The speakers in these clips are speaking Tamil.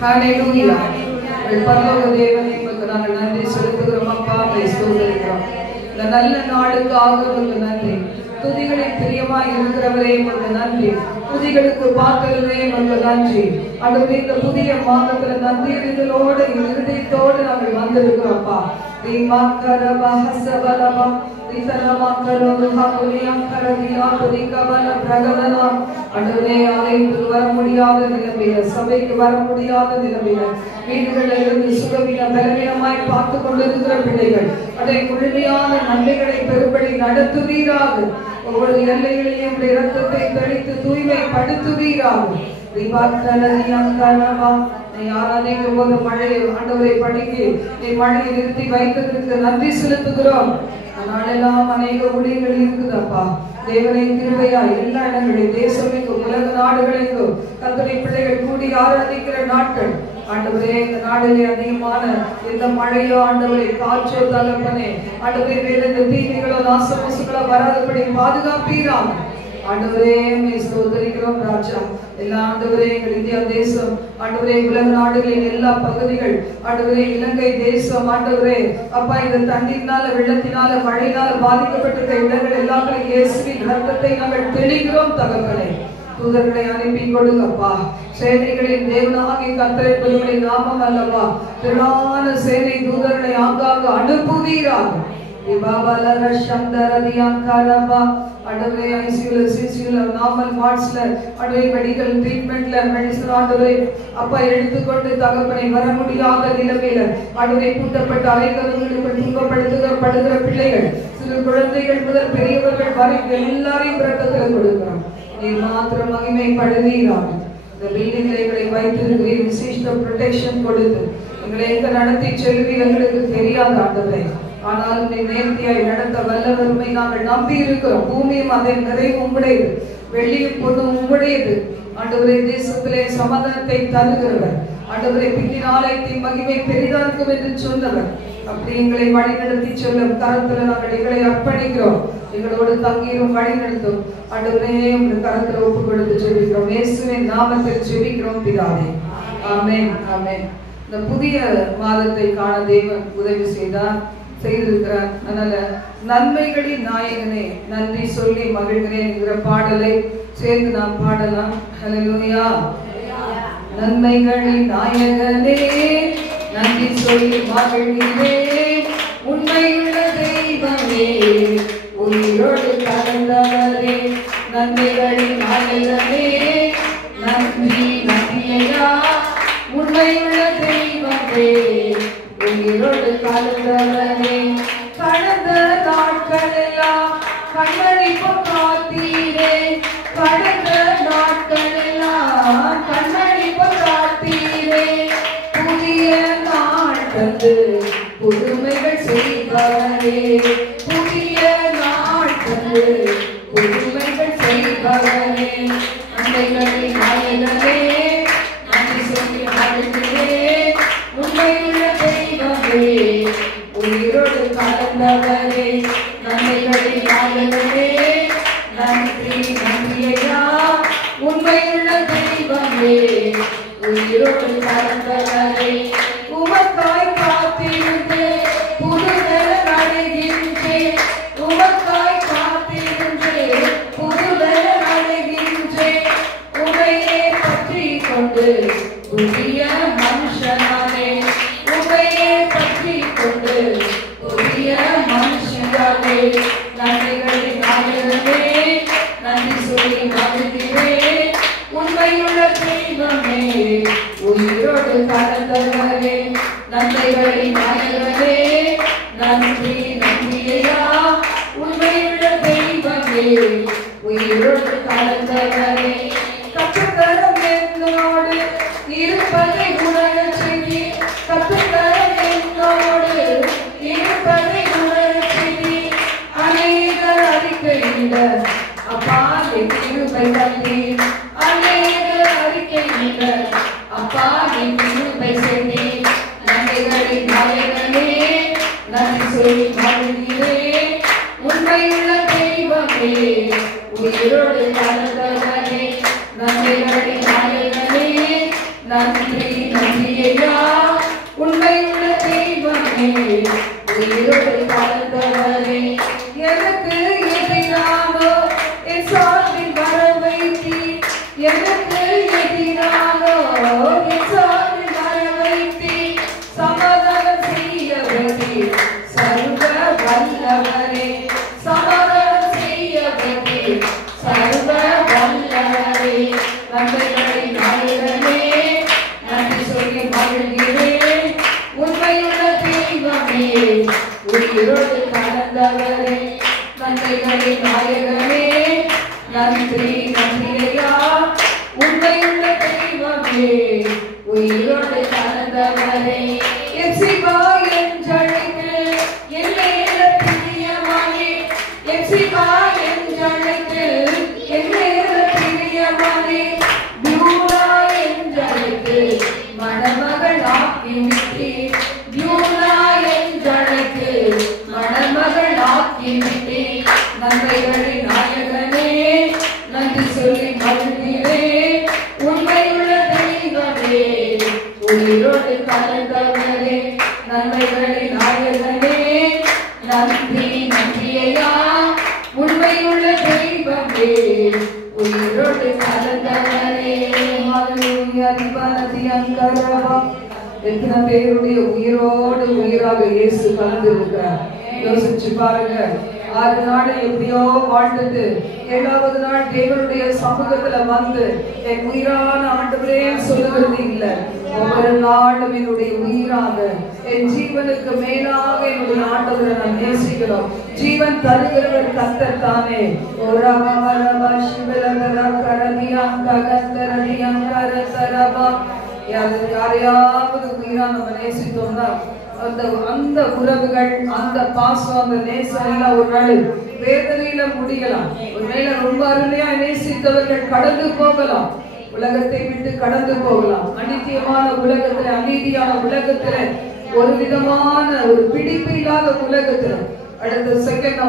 ஹல்லேலூயா. பரலோக தேவனே, உங்களுக்கு நாங்கள் நன்றி செலுத்துகிறோம் அப்பா. ஸ்தோத்திரிக்கிறோம். இந்த நல்ல நாளுக்காக உங்களுக்கு நன்றி. துதிகளில் பிரியமாய் இருக்கிறவரே உங்களுக்கு நன்றி. துதிகளுக்கு பாத்திரரே உங்களுக்கு நன்றி. அடுத்த இந்த புதிய மாதத்துல நன்றி இதழோடு இருதயத்தோடு நாங்கள் வந்திருக்கிறோம்ப்பா. வர முடியாத நிலைமையில, சபைக்கு வர முடியாத நிலைமையில, வீடுகளில் இருந்து சுகவீன பலவீனமாய் பார்த்து கொண்டிருக்கிற பிள்ளைகள் அதை முழுமையான நன்மைகளை பெறும்படி நடத்துவீராக. ஒவ்வொரு எல்லைகளையும் இரத்தத்தை தெளித்து தூய்மைப்படுத்துவீராக. அநேக போது மழையை ஆண்டவரை படிக்கு நீ மழையை நிறுத்தி வைத்ததற்கு நன்றி செலுத்துகிறோம். நாளெல்லாம் அநேக ஊழியர்கள் இருக்குதப்பா. தேவனை கிருபையா எல்லா இடங்களிலும் தேசமெங்கும் உலக நாடுகளெங்கும் கர்த்தருடைய பிள்ளைகள் கூடி ஆராதிக்கிற நாட்கள் ஆண்டவரே. இந்த நாடுகளே அதிகமான இந்த மழையோ ஆண்டவரை காற்றோ தகப்பனே ஆண்டவரே வேற இந்த தீமைகளோ நாசமோசங்களோ வராதபடி பாதுகாப்பீராம். ஆண்டவரே ஸ்தோத்திரிக்கிறோம் ராஜா. எல்லா ஆண்டவரே எங்கள் இந்தியா தேசம் ஆண்டவரே உலக நாடுகளின் எல்லா பகுதிகள் ஆண்டவரே இலங்கை தேசம் ஆண்டவரே அப்பா இந்த தண்ணீர்னால வெள்ளத்தினால மழையினால பாதிக்கப்பட்டிருக்க இடங்கள் எல்லாத்தையும் இயேசுவின் ரத்தத்தை நாங்கள் தெளிக்கிறோம் தகப்பனே. தூதர்களை அனுப்பி கொடுங்கப்பா. சேனைகளின் தேவனாகிய கர்த்தருடைய நாமம் அல்லவா. திரளான சேனை தூதர்களை ஆங்காங்க அனுப்புவீராக. எடுத்துக்கொண்டு தகப்பனை வர முடியாத நிலைமையில அடுவை கூட்டப்பட்ட அலைக்கதங்களுக்கு துன்பப்படுத்துகிற பிள்ளைகள் சிறு குழந்தைகள் முதல் பெரியவர்கள் வரை எல்லாரையும் இரத்தத்தில் கொடுக்கிறோம். நீ மாத்திரம் மகிமைப்படுவீராக. இந்த பில்டிங்களை வைத்திருக்கிறீர். விசேஷ ப்ரொடெக்ஷன் கொடுத்து எங்களை எங்க நடத்தி செல்வி எங்களுக்கு தெரியாத ஆண்டவரே. ஆனாலும் நீ நேர்த்தியாய் நடத்த வல்லவருமை நாங்கள் நம்பி இருக்கிறோம். பூமியும் அதை நிறைவு உங்களுடையது, வெள்ளியும் பொண்ணும் உங்களுடையது. ஆண்டவரே தேசத்திலே சமாதானத்தை தருகிறவர் ஆண்டவரை பின்னின் ஆலயத்தின் மகிமை பெரிதா இருக்கும் என்று சொன்னவர். அப்படி எங்களை வழி நடத்தி சொல்லும் கரத்துல நாங்கள் எங்களை அர்ப்பணிக்கிறோம். எங்களோடு தங்கியும் வழி நடத்தும் ஆண்டவரே. உங்கள் கரத்துல ஒப்பு கொடுத்து ஜெபிக்கிறோம். இயேசுவின் நாமத்தில் ஜெபிக்கிறோம் பிதாவே. ஆமென், ஆமென். இந்த புதிய மாதத்தை காண தேவன் உதவி செய்திருக்கிறார். அதனால நன்மைகளின் நாயகனே நன்றி சொல்லி மகிழ்கிறேன் என்கிற பாடலை சேர்ந்து நாம் பாடலாம். ஹல்லேலூயா. நன்மைகளின் நாயகனே நன்றி சொல்லி மகிழ்கிறேன். உண்மையுள்ள தெய்வமே உயிரோடு கலந்தவரே. நன்மைகளின் நாயகனே நன்றி நன்றியா. உண்மையுள்ள தெய்வமே உயிரோடு கலந்தவரே. கடந்த நாட்களெல்லாம் கண்ணடிப்பு காத்தீரே. கடந்த நாட்களெல்லாம் கண்ணடிப்பு காத்தீரே. புதிய நாள் தந்து புதுமைகள் செய்பவரே. புதிய நாள் தந்து புதுமைகள் செய்பவரே. நன்மைகளின் நாயகனே நன்றி சொல்லி மகிழ்கிறேன். உண்மையுள்ள தெய்வமே உயிரோடு கலந்தவரே. நன்மைகளின் நாயகனே நன்றி நன்றியா. உண்மையுள்ள தெய்வமே உயிரோடு கலந்தவரே. உமக்காய் காத்திருந்து புதுதல் அடைகின்றேன். உமக்காய் காத்திருந்து புதுதல் அடைகின்றேன். உமையே பற்றி கொண்டு புதிய மனுஷனானே. உமையே பற்றி கொண்டு புதிய மனுஷனானே. நன்றிகளின் நாயகனே நன்றி சொல்லி மகிழ்கிறேன். உண்மையுள்ள தெய்வமே உயிரோடு கலந்தவரே. நன்மைகளின் நாயகனே நன்றி நன்றியா. உண்மையுள்ள தெய்வமே உயிரோடு கலந்தவரே. கற்றுத்தரம் என்னோடு இருப்பதை உணரச் செய்தி. கற்றுத்தரம் என்னோடு இருப்பதை உணரச் செய்தி. அநேக அறிக்கையிட அப்பா என் கிருபை தந்தீர். அநேக அறிக்கையிட அப்பா என் கிருபை செய்தீர். நன்மைகளின் நாயகனே நன்றி சொல்லி மகிழ்கிறேன். உண்மையுள்ள தெய்வமே உயிரோடு கலந்தவரே. நன்மைகளின் நாயகனே நன்றி நன்றி ஐயா உண்மையுள்ள தெய்வமே உயிரோடு கலந்தவரே எனக்கு எதிரானோ என் சார்பில் வர வைத்தீர் எனக்கு எதிரானோ என் சார்பில் வர வைத்தீர் சமாதானம் செய்ய வைத்தீர் சர்வ வல்லவரே சமாதானம் செய்ய வைத்தீர் சர்வ வல்லவரே நன்மைகளை நாயகனே நன்றி சொல்லி மகிழ்கிறேன் உண்மையுள்ள தெய்வமே உயிரோடு கலந்தவரே நன்மைகளை நாயகனே நன்றி நன்றி ஐயா உண்மையுள்ள தெய்வமே உயிரோடு கலந்தவரே எப்சிபா என்றழைத்து என்னை பிரியமானே எப்சிபா என்றழைத்து என்னை பிரியமானே பியூலா என்றழைத்து மணமகள் ஆக்கிவிட்டீர் பியூலா என்றழைத்து மணமகள் ஆக்கிவிட்டீர் நன்மைகளை நாயகனே நன்றி சொல்லி மகிழ்கிறேன் உண்மையுள்ள தெய்வமே உயிரோடு கலந்தவரே நன்மைகளை நாயகனே நன்றி நன்றி ஐயா உண்மையுள்ள தெய்வமே உயிரோடு கலந்தவரே எத்தனை பேருடைய உயிரோடு உயிராக இயேசு கலந்திருக்கிறார் யோசிச்சு பாருங்க 6 நாள் எப்படியோ வாழ்ந்துட்டு 7வது நாள் தேவனுடைய சமூகத்துல வந்து என் உயிரான ஆண்டவரே சொல்லுகிறது இல்ல ஒவ்வொரு நாளும் என்னுடைய உயிராக என் ஜீவனுக்கு மேலாக என்னுடைய ஆண்டவரை நான் நேசிக்கிறோம் ஜீவன் தருகிறவர் கர்த்தர் தானே யாரையாவது உயிரா நம்ம நேசித்தோம்னா அந்த உறவுகள் அந்த பாசம் அந்த நேசம் எல்லாம் ஒரு நாள் வேதனையில முடியலாம் ஒருவேளை ரொம்ப அருமையா நேசித்தவர்கள் கடந்து போகலாம் உலகத்தை விட்டு கடந்து போகலாம் அநித்தியமான உலகத்துல அநீதியான உலகத்துல ஒரு விதமான ஒரு பிடிப்பு இல்லாத உலகத்துல அடுத்த செகண்ட்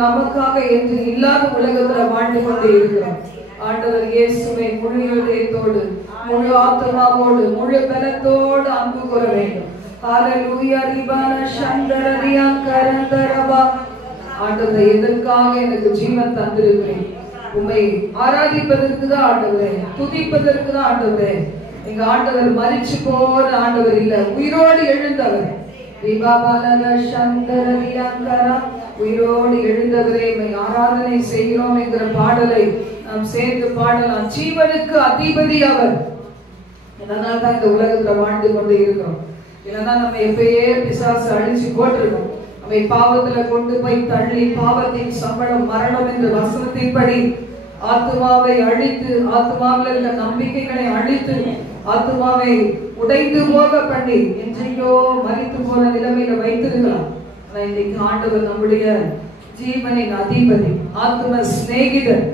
நமக்காக என்று இல்லாத உலகத்துல வாழ்ந்து கொண்டே இருக்கிறோம் ஆண்டவர் இயேசுவை முழு இதயத்தோடு முழு ஆத்மாவோடு முழு பலத்தோடு அன்பு கூற வேண்டும் ஹalleluya ரிபான சந்தரரியா கரந்தரபா ஆண்டவரே எதற்காக எனக்கு ஜீவன் தந்திருக்கிறேன் உம்மை ஆராதிப்பதற்கு தான் ஆண்டவரே துதிப்பதற்கு தான் ஆண்டவரே எங்க ஆண்டவர் மரிச்சு போற ஆண்டவர் இல்ல உயிரோடு எழுந்தவர் ரிபாபாலன சந்தரரியா கரா உயிரோடு எழுந்தவரே உம்மை ஆராதனை செய்கிறோம் என்கிற பாடலை நாம் சேர்ந்து பாடலாம் ஜீவனுக்கு அதிபதி அவர் இதனால தான் இந்த உலகத்துல வாழ்ந்து கொண்டு இருக்கிறோம் இல்லைன்னா நம்ம எப்பயே பிசாசு அழிச்சு போட்டிருக்கோம் நம்மை பாவத்துல கொண்டு போய் தள்ளி பாவத்தின் சம்பளம் மரணம் என்ற வசனத்தின்படி ஆத்மாவை அழித்து ஆத்மாவில் உள்ள நம்பிக்கைகளை அழித்து ஆத்மாவை உடைந்து போக பண்ணி என்றைக்கோ மரித்து போன நிலைமையில வைத்திருக்கலாம் ஆனா இன்னைக்கு ஆண்டவர் நம்முடைய ஜீவனின் அதிபதி ஆத்ம சிநேகிதர்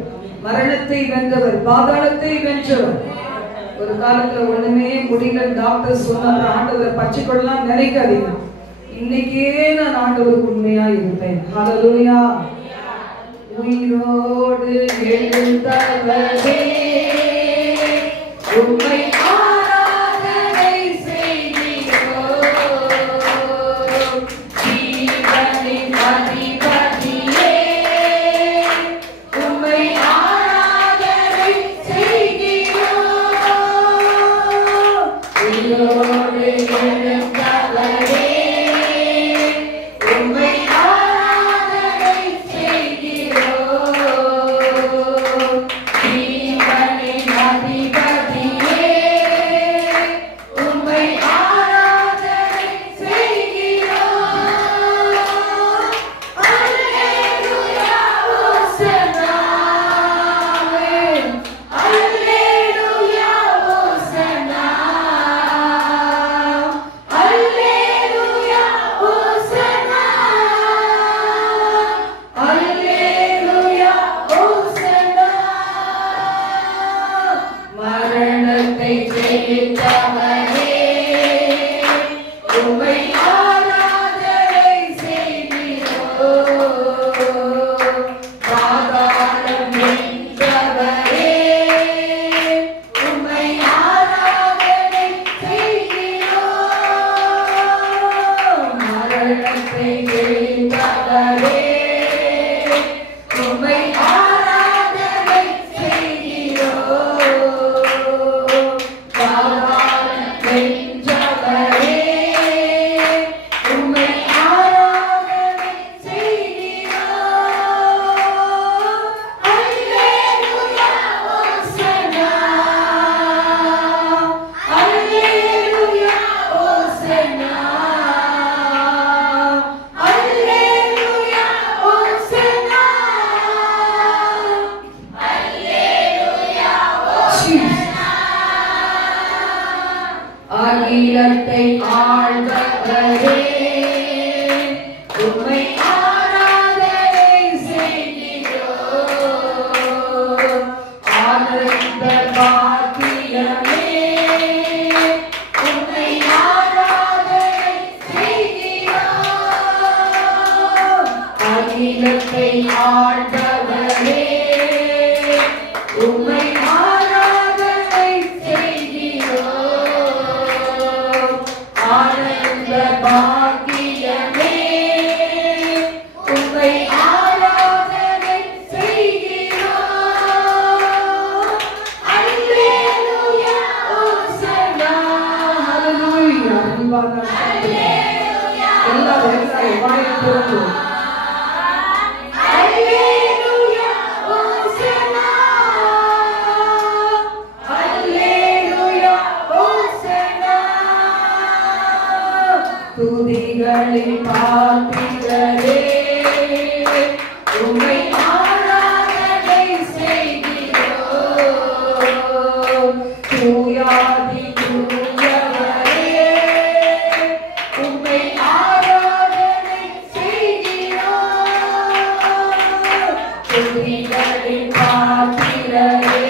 மரணத்தை வென்றவர் பாதாளத்தை வென்றவர் ஒரு காலத்துல ஒண்ணுமே முடியல டாக்டர் சொன்னார் ஆண்டவரை பச்சை கொள்ளலாம் நினைக்காதீங்க இன்னைக்கே நான் ஆண்டவருக்கு உண்மையா இருப்பேன் ஹalleluya உயிரோடு எழுந்தவரே உம்மை ஆராதனை செய்கிறோம் ஜீவனின் அதிபதியே உம்மை ஆராதனை செய்கிறோம் உயிரோடு எழுந்தவரே உம்மை ஆராதனை செய்கிறோம் ஜீவனின் அதிபதியே உம்மை ஆராதனை செய்கிறோம் அல்லேலூயா ஓசன்னா அல்லேலூயா ஓசன்னா அல்லேலூயா ஓசன்னா அல்லேலூயா ஓசன்னா மரணத்தை ஜெயித்தவரே உம்மை ஆராதனை செய்கிறோம் பாதாளம் வென்றவரே உம்மை ஆராதனை அகிலத்தை ஆழ்பவரே உம்மை ஆராதனை செய்கிறோம். ஆனந்த பாக்கியமே உம்மை ஆராதனை செய்கிறோம். அகிலத்தை ஆழ்பவரே உம்மை ஆராதனை செய்கிறோம். ஆனந்த பாக்கியமே உம்மை ஆராதனை செய்கிறோம். அல்லேலூயா ஓசன்னா ஹல்லேலூயா. எல்லாரும் வாயை திறந்து அல்லேலூயா ஓசன்னா அல்லேலூயா ஓசன்னா. துதிகளின் பாத்திரரே உம்மை ஆராதனை செய்கிறோம். தூயாதி தூயவரே உம்மை ஆராதனை செய்கிறோம். துதிகளின் பாத்திரரே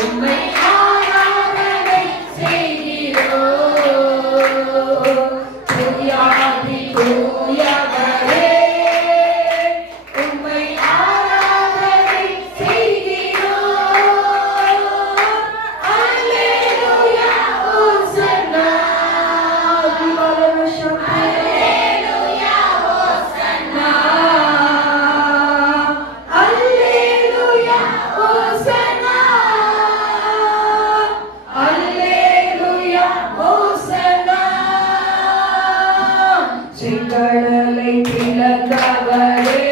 உம்மை ஆராதனை செய்கிறோம். தூயாதி தூயவரே உம்மை ஆராதனை செய்கிறோம். அல்லேலூயா ஓசன்னா அல்லேலூயா ஓசன்னா அல்லேலூயா ஓசன்னா அல்லேலூயா ஓசன்னா. செங்கடலை பிளந்தவரே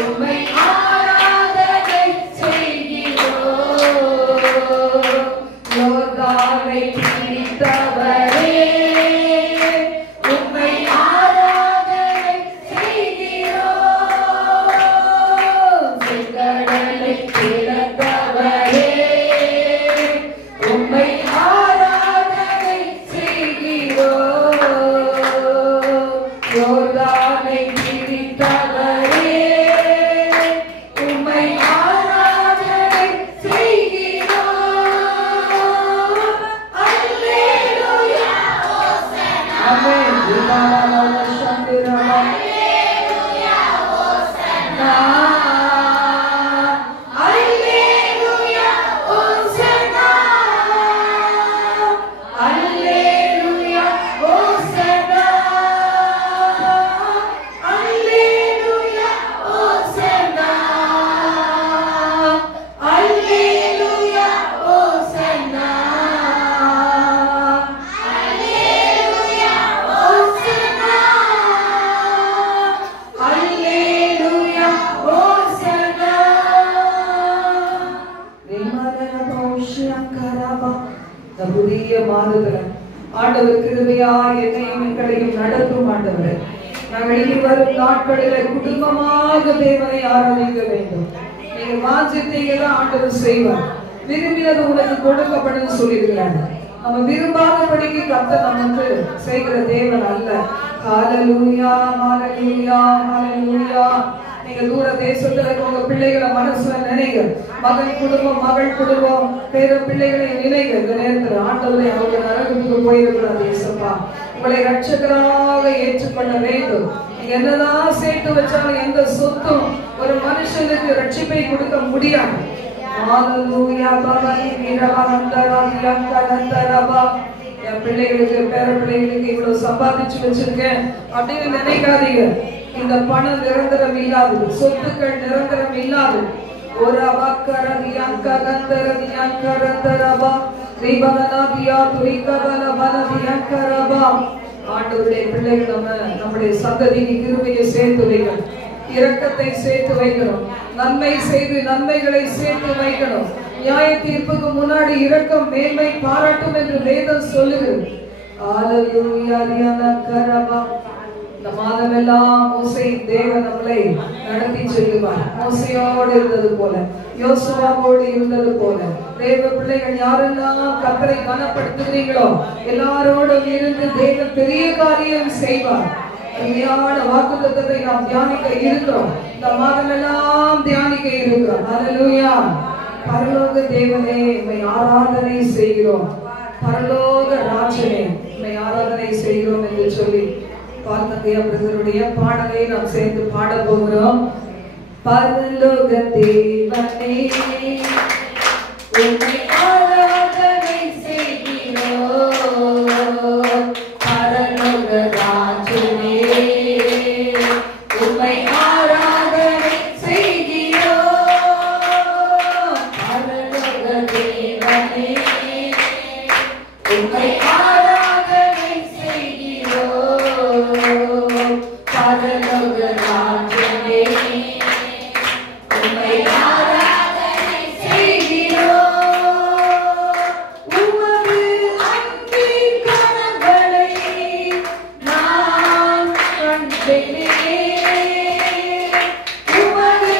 உம்மை ஆராதனை செய்கிறோம். யோர்தானை பிரித்தவரே உம்மை ஆராதனை செய்கிறோம். செங்கடலை பிளந்தவரே உம்மை ஆராதனை செய்கிறோம். யோர்தானை பிரித்தவரே உம்மை ஆராதனை செய்கிறோம். அல்லேலூயா ஓசன்னா ஆமென். அல்லேலூயா ஓசன்னா அல்லேலூயா ஓசன்னா அல்லேலூயா ஓசன்னா அல்லேலூயா ஓசன்னா அல்லேலூயா ஓசன்னா அல்லேலூயா ஓசன்னா அல்லேலூயா ஓசன்னா. தேவனான பௌஷ்யங்கரபா. இந்த புதிய மாதத்துல ஆண்டவர் கிருபையா என்னையும் எங்களையும் நடத்தும் ஆண்டவரே. நாங்கள் இனி வரும் நாட்களிலே குடும்பமாக தேவனை ஆராதிக்க வேண்டும். நீங்க வாஞ்சித்தீங்கன்னா ஆண்டவர் செய்வார். விரும்பியது உனக்கு கொடுக்கப்படும் சொல்லியிருக்கிறாங்க. நம்ம விரும்பாதபடிக்கு கர்த்தர் நமக்கு செய்கிற தேவன் அல்ல. ஹல்லேலூயா ஹல்லேலூயா ஹல்லேலூயா. நீங்க தூர தேசத்துல உங்க பிள்ளைகளை மனசுல நினைங்க. மகன் குடும்பம் மகள் குடும்பம் பேர பிள்ளைகளை நினைங்க. இந்த நேரத்தில் ஆண்டவரை அவங்க நரகத்துக்கு போயிருக்கிறார் இயேசுப்பா. உங்களை ரட்சகராக ஏற்றுக்கொள்ள வேண்டும். நீங்க என்னதான் சேர்த்து வச்சாலும் எந்த சொத்தும் ஒரு மனுஷனுக்கு ரட்சிப்பை கொடுக்க முடியாது. ஹல்லேலூயா பவனி வீரவந்தரா லங்கனந்தரபா. என் பிள்ளைகளுக்கு பேர பிள்ளைகளுக்கு இவ்வளவு சம்பாதிச்சு வச்சிருக்கேன் அப்படின்னு நினைக்காதீங்க. இந்த பணம் நிரந்தரம் இல்லாதது, சொத்துக்கள் நிரந்தரம் இல்லாதது. ஒரு ஆண்டவருடைய பிள்ளைகள் நம்முடைய சந்ததிக்கு கிருபையை சேர்த்து வைக்கணும், இரக்கத்தை சேர்த்து வைக்கணும், நன்மை செய்து நன்மைகளை சேர்த்து வைக்கணும். நியாய தீர்ப்புக்கு முன்னாடி இரக்கம் மேன்மை பாராட்டும் என்று வேதம் சொல்லுகிறது. இந்த மாதம் எல்லாம் மோசேயின் தேவன் நம்மளை நடத்தி செல்லுவார். மோசையோடு இருந்தது போல, யோசுவாவோடு இருந்தது போல, தேவ பிள்ளைகள் யாரெல்லாம் கர்த்தரை கனப்படுத்துகிறீங்களோ எல்லாரோடும் இருந்து தேவன் பெரிய காரியம் செய்வார். உண்மையான வாக்குத்தத்தத்தை நாம் தியானிக்க இருக்கிறோம். இந்த மாதம் எல்லாம் தியானிக்க இருக்கிறோம். ஹல்லேலூயா. பரலோக தேவனே உம்மை ஆராதனை செய்கிறோம். பரலோக ராஜனே உம்மை ஆராதனை செய்கிறோம் என்று சொல்லி பார்த்தங்கையா பிரதருடைய பாடலை நாம் சேர்ந்து பாட போகிறோம். பரலோக தேவனே உம்மை ஆராதனை செய்கிறோம். பரலோக ராஜனே உம்மை ஆராதனை செய்கிறோம். பரலோக தேவனே உம்மை ஆராதனை செய்கிறோம். பரலோக ராஜனே உம்மை ஆராதனை செய்கிறோம். உமது அன்பின் கரங்களை நான் கண்டேன். உமது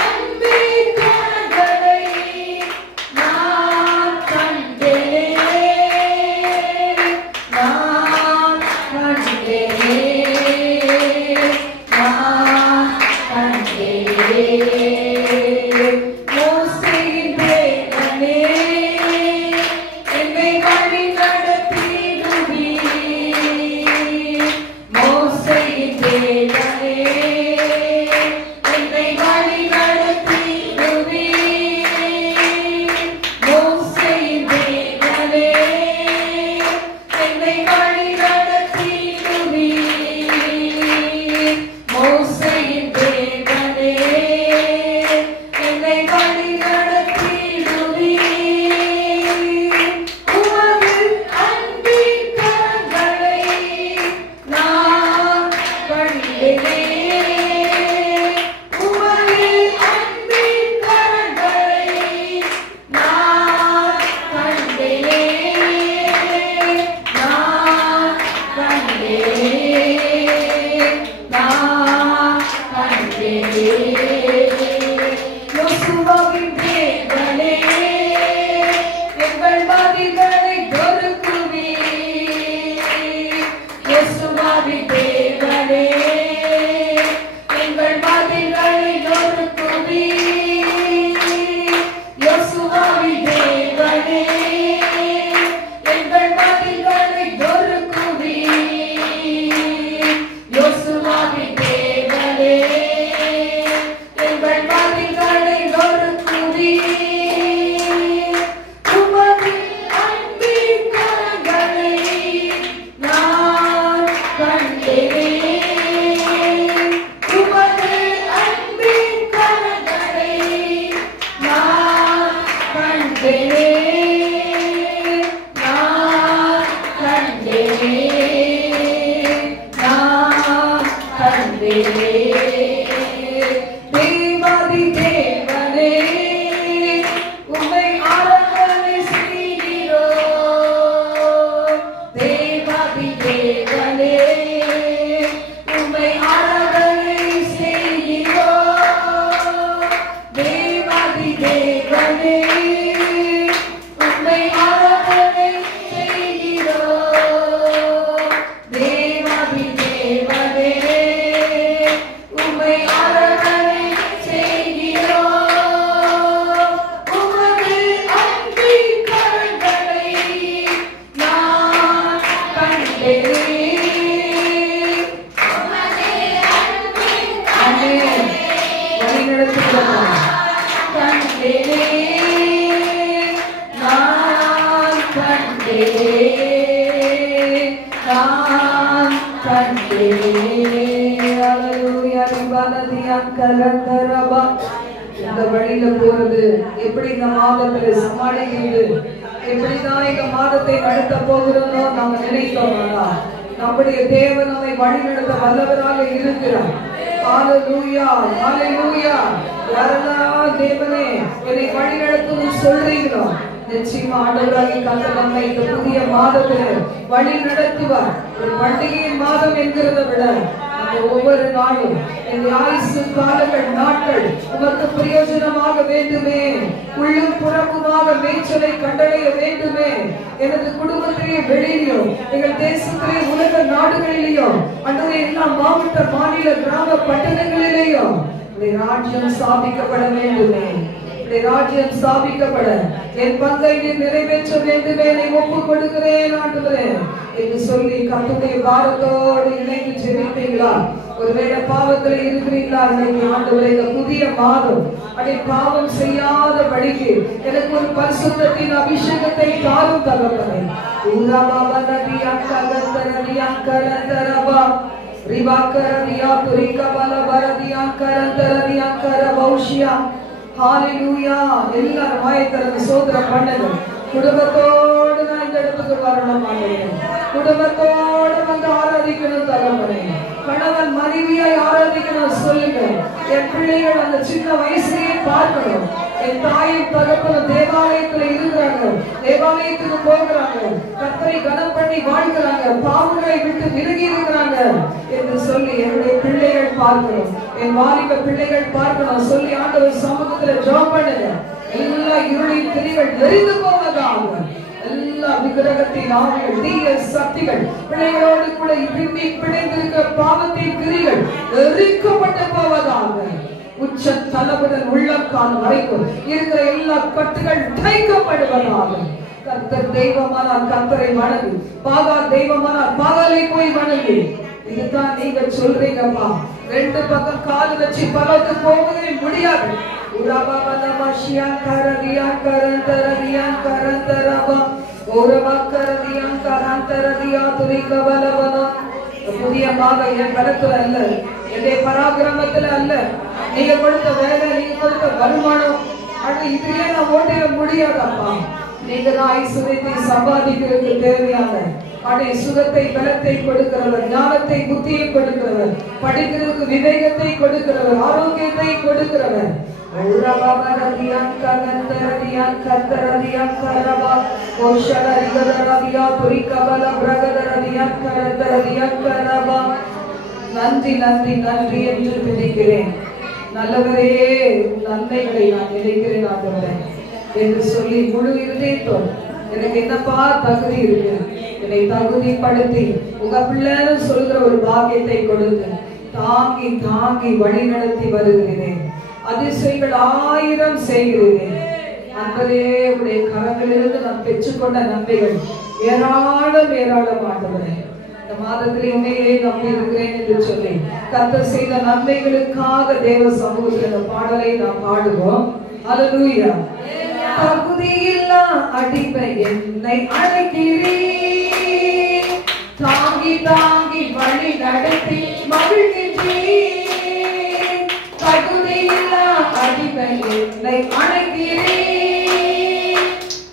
அன்பின் கரங்களை நான் கண்டேன். நான் கண்டேன். நான் கண்டேன். மோசேயின் தேவனே என்னை வழி நடத்திடுவீர். மோசேயின் தேவனே என்னை வழி நடத்திடுவீர். மோசேயின் தேவனே என்னை வழி நடத்திடுவீர். மோசேயின் தேவனே என்னை வழி நடத்திடுவீர். உமது அன்பின் கரங்களை நான் கண்டேன். உமது அன்பின் கரங்களை நான் கண்டேன். நான் கண்டேன். நான் கண்டேன். யோசுவாவின் தேவனே எங்கள் வாதிகளை நொறுக்குவீர். யோசுவாவின் தேவனே எங்கள் வாதிகளை நொறுக்குவீர். யோசுவாவின் தேவனே எங்கள் வாதிகளை நொறுக்குவீர். யோசுவாவின் தேவனே எங்கள் வாதிகளை நொறுக்குவீர். உமது அன்பின் கரங்களை நான் கண்டேன். உமது அன்பின் கரங்களை நான் கண்டேன். நான் கண்டேன். நான் கண்டேன். தேவாதி தேவனே உம்மை ஆராதனை செய்கிறோம். தேவாதி தேவனே உம்மை ஆராதனை செய்கிறோம். தேவாதி தேவனே உம்மை ஆராதனை செய்கிறோம். தேவாதி தேவனே உம்மை ஆராதனை செய்கிறோம். உமது அன்பின் கரங்களை நான் கண்டேன். ஆமென். வழிநடத்துகிறோம். கண்டேன். நான் கண்டேன். நான் கண்டேன். ஹல்லேலூயா. ரிபாலதியான் கலந்தரபா. இந்த வழியில போறது எப்படி இந்த மாதத்துல சமாளிக்கிறது, எப்படிதான் இந்த மாதத்தை நடத்த போகிறோமோ நாம நினைத்தோம்னா நம்முடைய தேவன் நம்மை வழிநடத்த வல்லவராக இருக்கிறார். ஹல்லேலூயா. ஹல்லேலூயா. யாரெல்லாம் தேவனே என்னை வழிநடத்தும் சொல்றீங்களோ நிச்சயமா ஆண்டவராகிய கர்த்தர் நம்மை இந்த புதிய மாதத்தில் வழி நடத்துவார். ஒரு பண்டிகையின் மாதம் என்கிறத விட ஒவ்வொரு நாளும் என் ஆயுசு காலங்கள் நாட்கள் உமக்கு பிரயோஜனமாக வேண்டுமே, உள்ளும் புறமுமாக மேய்ச்சலை கண்டடைய வேண்டுமே. எனது குடும்பத்திலேயே வெளியிலோ எங்கள் தேசத்திலே உலக நாடுகளிலேயோ அன்றைய எல்லா மாவட்ட மாநில கிராம பட்டணங்களிலேயோ ராஜ்யம் ஸ்தாபிக்கப்பட வேண்டுமே. ராஜ்யம் ஸ்தாபிக்கப்பட என் பங்கை நிறைவேற்ற வேண்டுமே. ஒப்புக் கொடுக்கிறேன் ஆண்டவரே என்று சொல்லி கர்த்தருடைய வாரத்தோடு இணைந்து ஜெபிப்பீங்களா? ஒருவேளை பாவத்தில் இருக்கிறீங்களா? இன்னைக்கு ஆண்டவரே இந்த புதிய மாதம் அதை பாவம் செய்யாத படிக்கு எனக்கு ஒரு பரிசுத்தத்தின் அபிஷேகத்தை தாரும் தகப்பனே. ரிவாக்கரதியா துரிகபல வரதியா கரந்தரதியா கரபௌஷியா. ஹalleluya. எல்லாரும் வாயத்திறந்து சோதரம் பண்ணுங்க. குடும்பத்தோடு நான் இந்த இடத்துக்கு வரணும் ஆண்டவரே. குடும்பத்தோடு வந்து ஆராதிக்கணும் தகப்பனே. கணவன் மனைவியை ஆராதிக்கணும் சொல்லுங்க. என் பிள்ளைகள் அந்த சின்ன வயசுலயே பார்க்கணும். என் தாயும் தகப்பனும் தேவாலயத்துல இருக்கிறாங்க, தேவாலயத்துக்கு போகிறாங்க, கர்த்தரை கனம் பண்ணி வாழ்கிறாங்க, பாவங்களை விட்டு விலகி இருக்கிறாங்க என்று சொல்லி என்னுடைய பிள்ளைகள் பார்க்கணும், என் வாலிப பிள்ளைகள் பார்க்கணும் சொல்லி ஆண்டவர் சமூகத்துல ஜெபம் பண்ணுங்க. எல்லா இருளின் கிரிகள் எரிந்து போவதாக, எல்லா விக்கிரகத்தின் ஆவிகள் தீய சக்திகள் பிள்ளைகளோடு கூட பிணைந்திருக்க பாவத்தின் கிரிகள் எரிக்கப்பட்டு போவதாக. உச்ச தலைமுதல் உள்ளக்கால் வரைக்கும் இருக்கிற எல்லா கட்டுகள் தைக்கப்படுவதாக. கர்த்தர் தெய்வமானால் கர்த்தரை வணங்கு, பாகா தெய்வமானால் பாகாலை போய் வணங்கு. இதுதான் நீங்க சொல்றீங்கப்பா. ரெண்டு பக்கம் கால் வச்சு பலத்து போகவே முடியாது. புதிய மாதம் என் பலத்துல அல்ல, என்னுடைய பராக்கிரமத்துல அல்ல, நீங்க கொடுத்த வேலை, நீங்க கொடுத்த வருமானம், அது இதுலயே நான் ஓட்டிட முடியாதப்பா. நீங்க தான் ஐஸ்வர்யத்தை சம்பாதிக்கிறதுக்கு தேவையான அடை சுகத்தை பலத்தை கொடுக்கிறவர், ஞானத்தை புத்தியை கொடுக்கிறவர், படிக்கிறதுக்கு விவேகத்தை கொடுக்கிறவர், ஆரோக்கியத்தை கொடுக்கிறவர். நன்றி நன்றி நன்றி என்று நினைக்கிறேன். நல்லவரே நன்மைகளை நான் நினைக்கிறேன் ஆண்டவரே என்று சொல்லி முழு இருதயத்தோடு எனக்கு என்னப்பா தகுதி இருக்கு, என்னை தகுதிப்படுத்தி உங்க பிள்ளைன்னு சொல்கிற ஒரு பாக்கியத்தை கொடுத்து தாங்கி தாங்கி வழி நடத்தி வருகிறேன். அதிசயங்கள் 1000 செய்கிறேன். அன்பரே உடைய கரங்களிலிருந்து நான் பெற்றுக்கொண்ட நன்மைகள் ஏராளம் ஏராளம் ஆண்டவரே. இந்த மாதத்தில் உண்மையிலே நம்பி இருக்கிறேன் என்று சொல்லி கர்த்தர் செய்த நன்மைகளுக்காக தேவ சமூகத்தில் இந்த பாடலை நாம் பாடுவோம். அல்லேலூயா. தகுதியில்லா அடிமை என்னை அழைக்கிறீர், தாங்கி தாங்கி வழி நடத்தி மகிழ்கிறீர். தகுதியில்லா அடிமை என்னை அழைக்கிறீர்,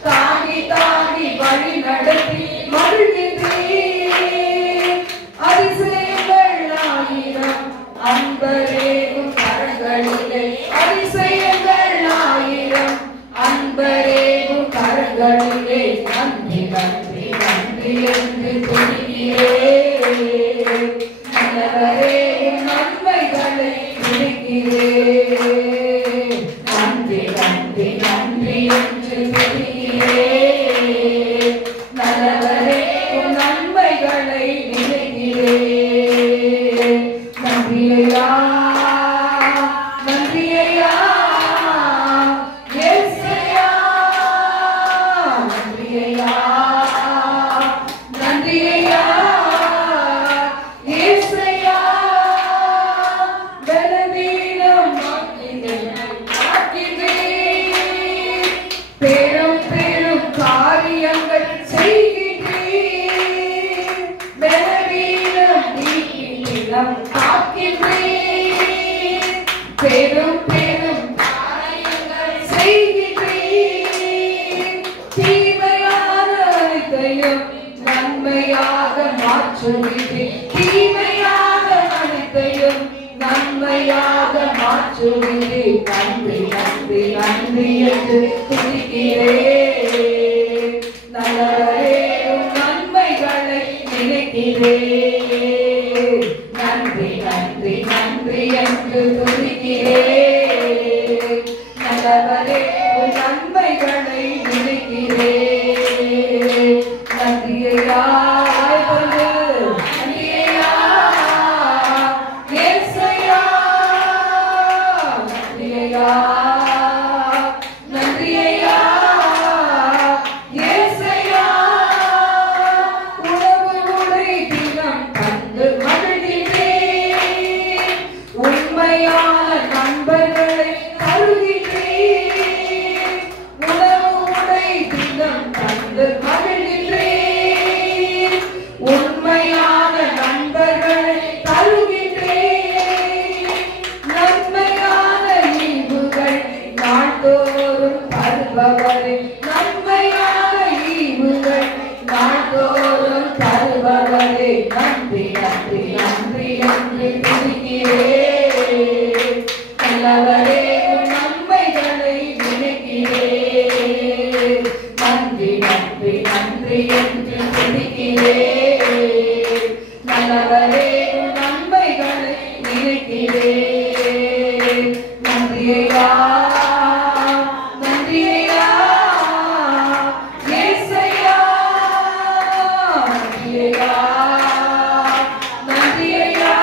தாங்கி தாங்கி வழி நடத்தி மகிழ்கிறீர். அதிசயங்கள் 1000 அன்பரேகும் கரங்களிலே, அதிசயங்கள் 1000 அன்பரேகும் கரங்களிலே, நன்றி நன்றி நன்றி என்று துதிக்கிறேன். நல்லவரேகும் நன்மைகளை துதிக்கிறேன். நன்றி நன்றி நன்றி என்று துதிக்கிறேன். நல்லவரேகும் நன்மைகளை நினைக்கிறேன். நன்றி ஐயா, நன்றி ஐயா, இயேசுயா, நன்றி ஐயா, நன்றி ஐயா, இயேசுயா. பலவீனம் ஆக்கினீர், பெரும் பெரும் காரியங்கள் செய்கிறீர். பலவீனம் நீக்கினம் ஆக்கினீர், பெரும் பெரும் காரியங்கள் செய்கிறீர். தீமையான அனைத்தையும் நன்மையாக மாற்றுகிறீர். தீமையான அனைத்தையும் நன்மையாக மாற்றுகிறீர். நன்றி நன்றி நன்றி என்று துதிக்கிறேன். நல்லவரே உம் நன்மைகளை நினைக்கிறேன். நன்றி நன்றி என்று துதிக்கிறேன். நல்லவரே உம் நன்மைகளை நினைக்கிறேன். நன்றி ஐயா, நன்றி ஐயா, இயேசையா, நன்றி ஐயா, நன்றி ஐயா,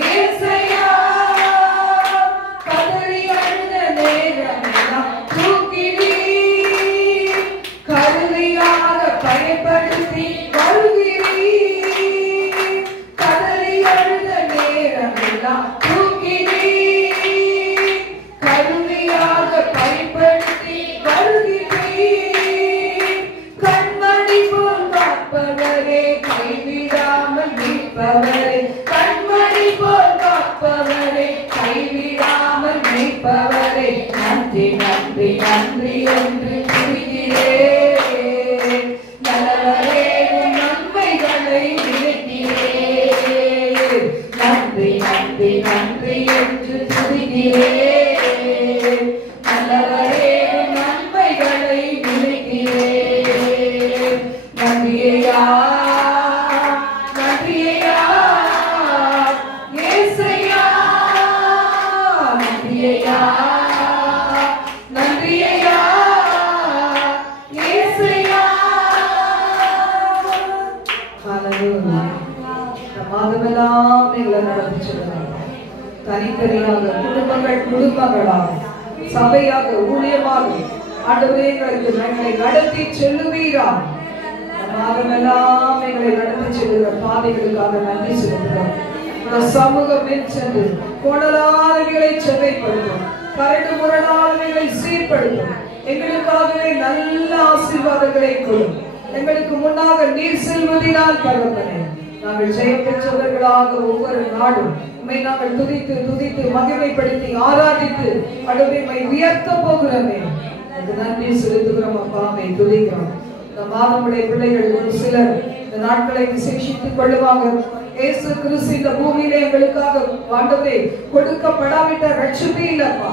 இயேசையா. கதறி அழுத நேரமெல்லாம் தூக்கினீர், கருவியாக பயன்படுத்தி வருகிறீர். கதறி அழுத நேரமெல்லாம் தூக்கினீர், கருவியாக பயன்படுத்தி வருகிறீர். கண்மணி போல் காப்பவரே, கைவிடாமல் மீட்பவரே, கண்மணி போல் காப்பவரே, கைவிடாமல் மீட்பவரே, நன்றி நன்றி நன்றி என்று துதிக்கிறேன். நல்லவரே உம் நன்மைகளை நினைக்கிறேன். நன்றி நன்றி நன்றி என்று துதிக்கிறேன். நல்லவரே உம் நன்மைகளை நினைக்கிறேன். நன்றி ஐயா, நன்றி ஐயா, இயேசையா, நன்றி ஐயா, நன்றி ஐயா, இயேசையா. ஹல்லேலூயா. மாதமெல்லாம் எங்களை நடத்தி செல்லுங்கள். தனித்தனியாக குடும்பங்களாக சபையாக ஊழியமாக ஆண்டவரே எங்களுக்கு எங்களை நடத்தி செல்லுவீராக. மாதமெல்லாம் எங்களை நடத்தி செல்லுகிற பாதைகளுக்காக நன்றி செலுத்துகிறோம். சமூகம் சென்று கோணலாதவைகளை செவைப்படுத்தும், கரடு முரடாதவைகளை சீர்படுத்தும். எங்களுக்காகவே நல்ல ஆசீர்வாதங்களை கொடும். எங்களுக்கு முன்னாக நீர் செல்வதினால் பரவனே நாங்கள் ஜெயம் பெற்றவர்களாக ஒவ்வொரு நாடும் உம்மை நாங்கள் துதித்து துதித்து மகிமைப்படுத்தி ஆராதித்து அடுமை உயர்த்த போகிறோமே. நன்றி செலுத்துகிறோம் அப்பா, துதிக்கிறோம். இந்த மாதமுடைய பிள்ளைகள் ஒரு சிலர் இந்த நாட்களை விசேஷித்துக் கொள்ளுவாங்க. இயேசு கிறிஸ்து இந்த பூமியிலே எங்களுக்காக ஆண்டவரே கொடுக்கப்படாவிட்ட ரட்சிப்பே இல்லப்பா.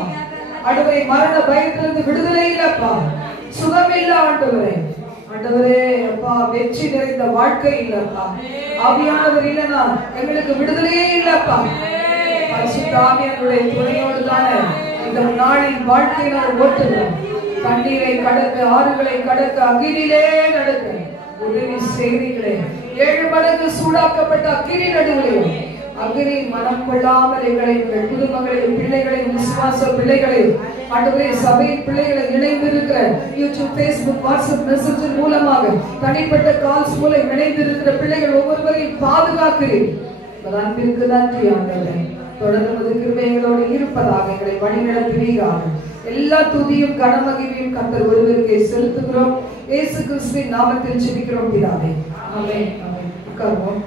ஆண்டவரே மரண பயத்திலிருந்து விடுதலை இல்லப்பா, சுகம் இல்ல ஆண்டவரே. ஆண்டவரே அப்பா வெற்றி நிறைந்த வாழ்க்கை இல்லப்பா. ஆவியானவர் இல்லனா எங்களுக்கு விடுதலையே இல்லப்பா. பரிசுத்த ஆவியானவருடைய துணையோடு தானே இந்த நாளின் வாழ்க்கையை நாம் ஓட்டுகிறோம். தண்ணீரை கடக்க, ஆறுகளை கடக்க, அக்கினியிலே நடக்க உதவி செய்கிறீர்களே. 7 மடங்கு சூடாக்கப்பட்ட அக்கினி நடுவிலையும் அக்கினி மனம் கொள்ளாமல் எங்களை, எங்கள் குடும்பங்களையும் பிள்ளைகளையும் விசுவாச பிள்ளைகளையும் ஆண்டவரே சபையின் பிள்ளைகளை இணைந்திருக்கிற யூடியூப், பேஸ்புக், வாட்ஸ்அப் மெசேஜ் மூலமாக தனிப்பட்ட கால்ஸ் மூலம் இணைந்திருக்கிற பிள்ளைகள் ஒவ்வொருவரையும் பாதுகாக்கிறேன். அன்பிற்கு நன்றி ஆண்டவரே. தொடர்ந்து கிருபைகளோடு இருப்பதாக எங்களை வழி நடத்துவீராக. எல்லா துதியும் கனமகிமையும் கர்த்தர் ஒருவருக்கே செலுத்துகிறோம். இயேசு கிறிஸ்துவின் நாமத்தில் ஜெபிக்கிறோம் பிதாவே. ஆமென். ஆமென். உட்காருவோம்.